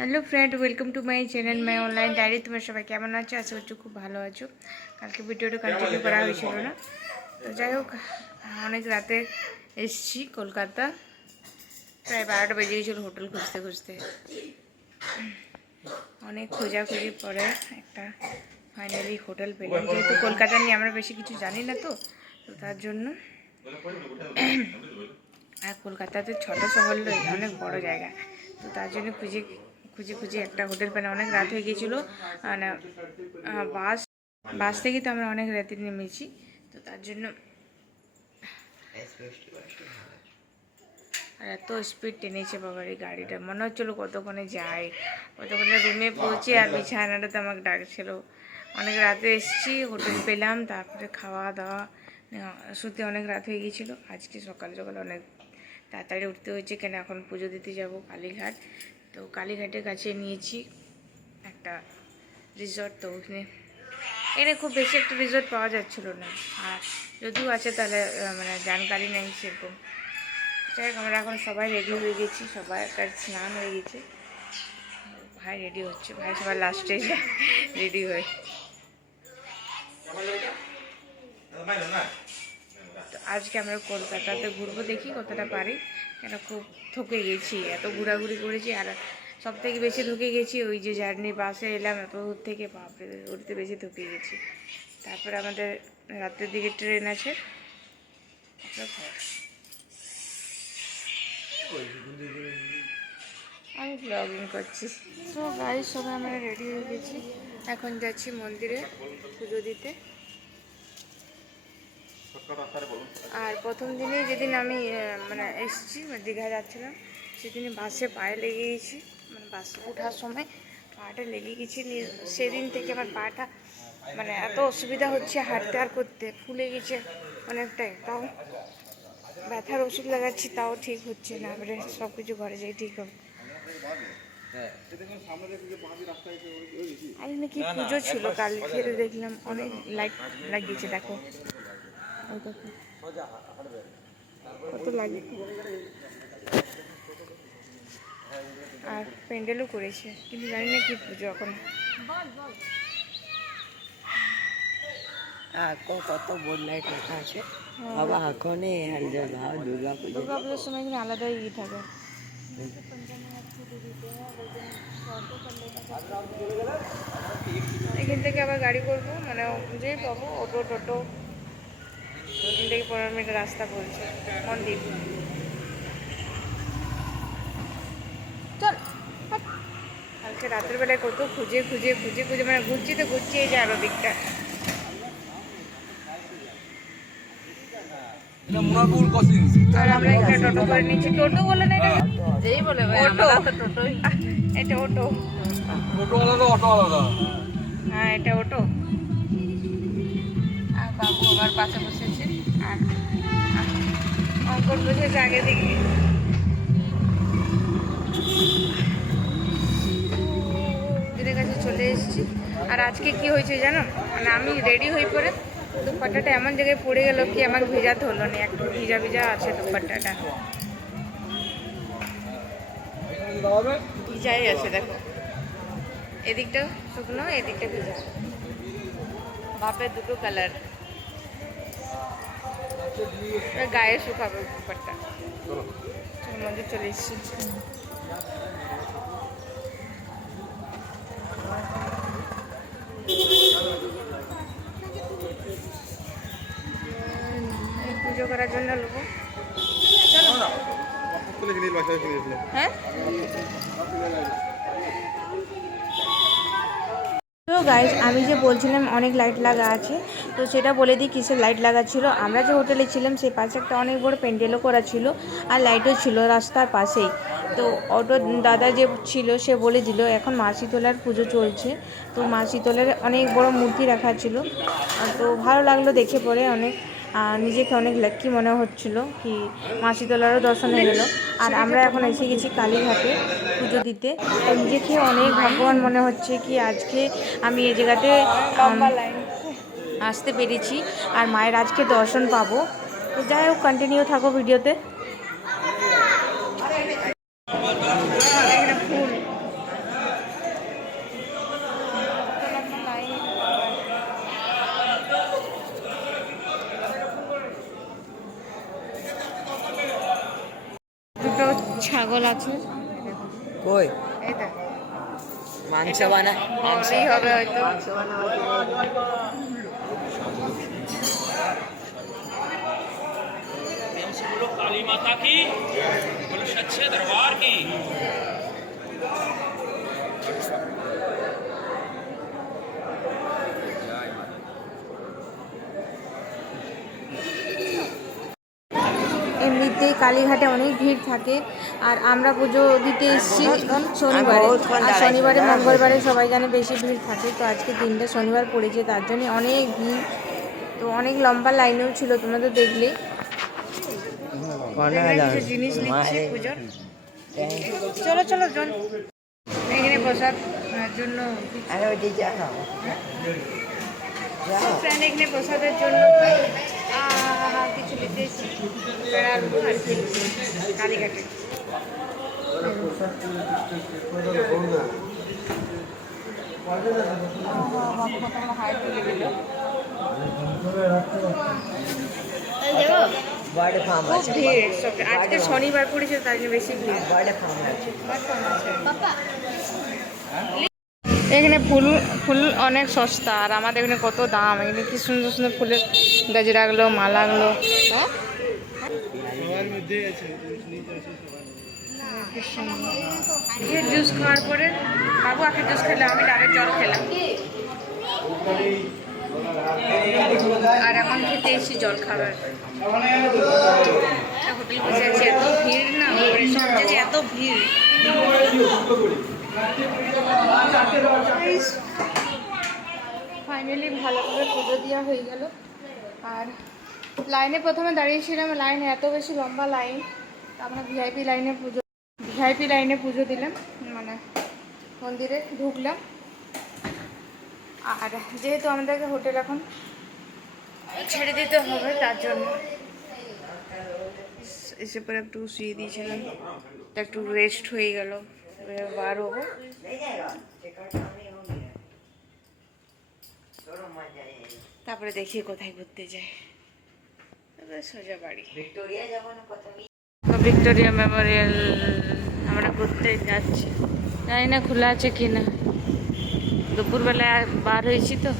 Hello friend welcome to my channel my online diary তোমরা সবাই কেমন আছো? আশা করছি খুব ভালো আছো। কালকে ভিডিওটা কন্টিনিউ করা হয়েছিল না। তো যাই হোক, অনেক রাতে এসছি কলকাতা। প্রায় বারোটা বেজে গেছিল হোটেল খুঁজতে খুঁজতে। অনেক খোঁজাখুঁজি পরে একটা ফাইনালি হোটেল পেলাম। যেহেতু কলকাতা নিয়ে আমরা বেশি কিছু জানি না তো তো তার জন্য আর কলকাতাতে ছোটো শহর অনেক বড় জায়গা। তো তার জন্য খুঁজে খুঁজে খুঁজে একটা হোটেল পেলাম অনেক রাত হয়ে গিয়েছিল। মানে বাস বাস থেকে তো আমরা অনেক রাতে নেমেছি, তো তার জন্য আর এত স্পিড টেনেছে বাবার এই গাড়িটা। মনে হচ্ছিল কতক্ষণে যায় কতক্ষণে রুমে পৌঁছে আর বিছানাটাতে আমাকে ডাকছিল। অনেক রাতে এসেছি, হোটেল পেলাম, তারপরে খাওয়া দাওয়া শুতে অনেক রাত হয়ে গিয়েছিল। আজকে সকাল সকাল অনেক তাড়াতাড়ি উঠতে হয়েছে, কেন এখন পুজো দিতে যাব, কালীঘাট। তো কালীঘাটের কাছে নিয়েছি একটা রিসর্ট তো ওখানে। এখানে খুব বেশি একটা রিসর্ট পাওয়া যাচ্ছিল না। আর যদিও আছে তাহলে মানে জানকারি নেই সেরকম। যাই হোক, আমরা এখন সবাই রেডি হয়ে গেছি সবাই একটা স্নান হয়ে গেছে। ভাই রেডি হচ্ছে, ভাই সবার লাস্টে রেডি হয়ে। তো আজকে আমরা কলকাতাতে ঘুরবো, দেখি কতটা পারি। কেন খুব থকে গেছি, এত ঘোরাঘুরি করেছি আর সব থেকে বেশি ঢুকে গেছি ওই যে জার্নি বাসে এলাম এত দূর থেকে বাপরে উঠতে বেশি ঢুকে গেছি। তারপরে আমাদের রাতের দিকে ট্রেন আছে। আমি ব্লগিং করছি। তো গাড়ির সবাই আমরা রেডি হয়ে গেছি। এখন যাচ্ছি মন্দিরে পুজো দিতে। আর প্রথম দিনে যেদিন আমি মানে এসেছি মানে দীঘা যাচ্ছিলাম সেদিন বাসে পায়ে লেগে গেছি। মানে বাসে ওঠার সময় পাটা লেগে গেছি সেদিন থেকে আমার পাটা মানে এত অসুবিধা হচ্ছে হাঁটতে আর করতে ফুলে গেছে অনেকটাই। তাও ব্যথার ওষুধ লাগাচ্ছি তাও ঠিক হচ্ছে না। এবারে সব কিছু ঘরে যাই ঠিক হবে। আরে নাকি পুজো ছিল কাল ফিরে দেখলাম অনেক লাইট লাগিয়েছে দেখো। কত লাগে আর প্যান্ডেলও করেছে কিন্তু জানি না কি পুজো এখন। এখন কত লাইট লেখা আছে। বাবা এখনই হ্যান্ডেল ভাব দুর্গা পুজো। দুর্গা পুজোর সময় কিন্তু আলাদাই ই থাকে। এখান থেকে আবার গাড়ি করব মানে যেই পাবো অটো টোটো। এখান থেকে পনেরো মিনিট রাস্তা বলছে মন্দির। চল। কালকে রাতের বেলায় কত খুঁজে খুঁজে খুঁজে খুঁজে মানে ঘুরছি তো ঘুরছিই যায় আরও দিকটা। আমরা টোটো করে নিচ্ছি। টোটো বলে না এটা? যেই বলে অটো। এটা অটো। টোটো আলাদা অটো আলাদা। হ্যাঁ এটা অটো। আর বাবু আমার পাশে আর আগে কাছে চলে এসেছি। আর আজকে কি হয়েছে জানো? মানে আমি রেডি হয়ে পরে দুপাট্টাটা এমন জায়গায় পড়ে গেল কি আমার ভেজাতে হলো না, একটু ভিজা ভিজা আছে দুপাট্টাটা। ভিজাই আছে, দেখো। এদিকটা শুকনো, এদিকটা ভিজা। বাপের দুটো কালার গায়ে শুকাবে ব্যাপারটা মন্দির চলে এসেছি পুজো করার জন্য লোক হ্যাঁ গাইজ আমি যে বলছিলাম অনেক লাইট লাগা আছে, তো সেটা বলে দিই কিসের লাইট লাগা ছিল। আমরা যে হোটেলে ছিলাম, সেই পাশে একটা অনেক বড় প্যান্ডেলও করা ছিল আর লাইটও ছিল রাস্তার পাশেই। তো অটো দাদা যে ছিল, সে বলে দিল, এখন মাসিতলার পুজো চলছে। তো মাসিতলার অনেক বড় মূর্তি রাখা ছিল। তো ভালো লাগল দেখে পরে অনেক। আর নিজেকে অনেক লাক্কি মনে হচ্ছিল কি মাসিতলারও দর্শন হয়ে গেলো। আর আমরা এখন এসে গেছি কালীঘাটে পুজো দিতে। তো নিজেকে অনেক ভাগ্যবান মনে হচ্ছে কি আজকে আমি এ জায়গাতে আসতে পেরেছি। আর মায়ের আজকে দর্শন পাবো। যাই হোক কন্টিনিউ থাকো ভিডিওতে ছাগল আছে কই এই দেখ মাংস বানা মাংস বড়ই হবে হয়তো মাংস বানা बोलो काली माता की बोलो सच्चे दरबार की এমনিতেই কালীঘাটে অনেক ভিড় থাকে। আর আমরা পুজো দিতে এসেছি শনিবারে। আর শনিবারে মঙ্গলবারে সবাই জানে বেশি ভিড় থাকে। তো আজকে দিনটা শনিবার পড়েছে তার জন্য অনেক ভিড়। তো অনেক লম্বা লাইনেও ছিল তোমরা তো দেখলে। জিনিস নিচ্ছে পুজোর। চলো চলো জন। এখানে বসার জন্য ফ্রেন্ড এখানে প্রসাদের জন্য। কিছু নিতে এসেছি আর কালীঘাটে আজকে শনিবার পড়েছে তার জন্য বেশি ভিড় এখানে ফুল ফুল অনেক সস্তা, আর আমাদের এখানে কত দাম? এখানে কি সুন্দর সুন্দর ফুলের গাজরাগুলো মালাগুলো এর জুস খাওয়ার পরে বাবু আখের জুস খেলাম আমি ডাবের জল খেলাম। আর এখন খেতে এসেছি জল খাবার। হোটেল বসে আছি, এত ভিড় না মানে সব জায়গায় এত ভিড়। ফাইনালি ভালোভাবে পুজো দেওয়া হয়ে গেল। আর লাইনে প্রথমে দাঁড়িয়েছিলাম, লাইনে এত বেশি লম্বা লাইন, আমরা ভিআইপি লাইনে পুজো ভিআইপি লাইনে পুজো দিলাম মানে মন্দিরে ঢুকলাম। আর যেহেতু আমাদেরকে হোটেল এখন ছেড়ে দিতে হবে, তার জন্য এসে পরে একটু শুয়ে দিয়েছিলাম। একটু রেস্ট হয়ে গেল বার হব। তারপরে দেখি কোথায় ঘুরতে যায়। তারপরে সোজা বাড়ি। ভিক্টোরিয়া যাব না ভিক্টোরিয়া মেমোরিয়াল আমরা ঘুরতে যাচ্ছি। জানি না খোলা আছে কি না দুপুরবেলায় বার হয়েছি তো।